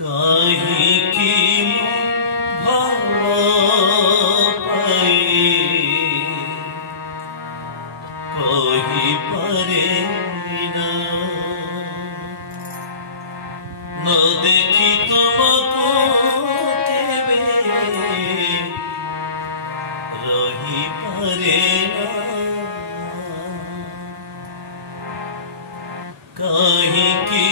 কাহিকি ভালো পাই কহি পারে না ন দেখি তোমাকে কেবে রহি পারে না কাহিকি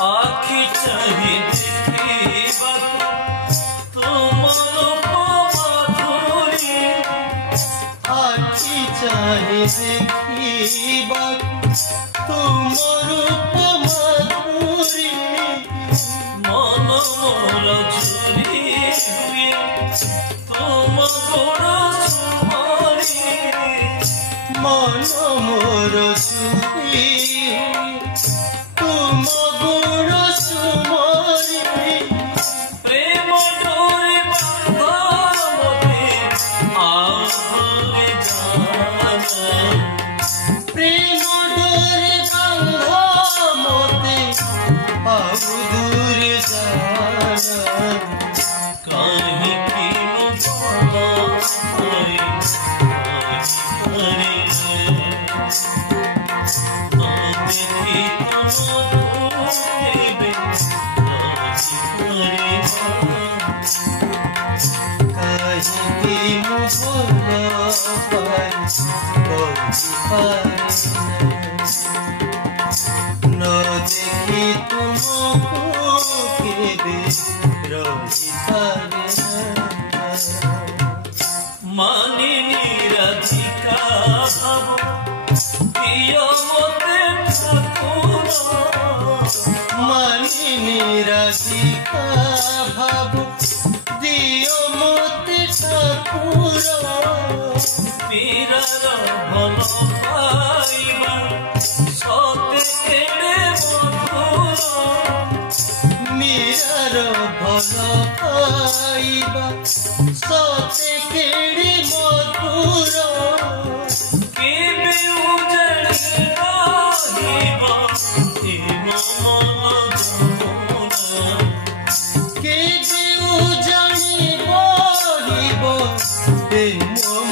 आखि चाहे देखिबा तुमर मधुरी आखि चाहे देखिबा तुमर मधुरी मन मोर झुरी हुए तुम गोड़ सुमरी मन मोर झुरी तुम गुण सुमरी प्रेम डोरे बांधा मोते आउ दूर जाना कहीं की न देखी तुमको केबे रही पारे मानिनी राधिका भाव दियो मोते ठाकुर मानिनी राधिका भाव दियो मोते ठाकुर पीरार भल पाइबा सते केड़े मधुर मीरार भल पाइबा सते केड़े मधुर केबे उजड़ी रहिबा ए मन जमुना केबे उजड़ी रहिबा ए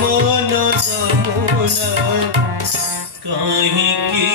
मन जमुना कहीं की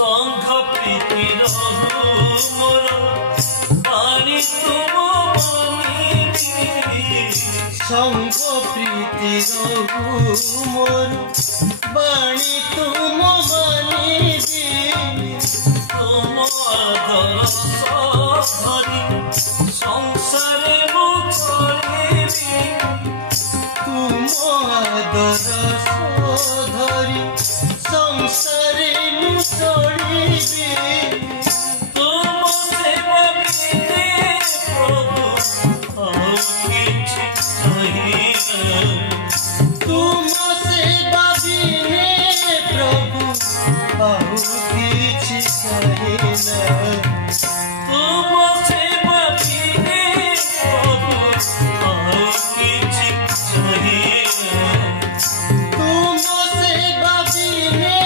संघ प्रीति रहु मोर पानी तुम संघ प्रीति रहु मोर बाणी तुम मानिबी तुम आदर धरी संसारे मु चलिबी तुम आदर धरी संसारे मु चलिबी तुम सेवा बिने प्रभु और किछि चाहिए तुम सेवा बिने प्रभु और किछि चाहिए तुम सेवा बिने प्रभु और किछि चाहिए तुम सेवा बिने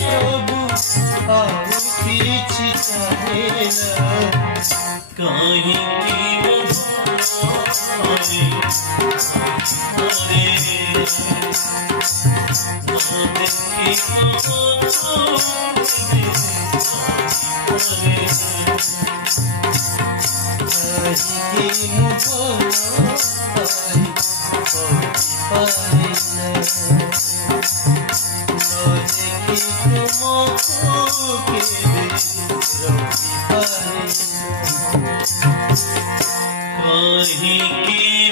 प्रभु और किछि चाहिए कहीं की देखी कहीं के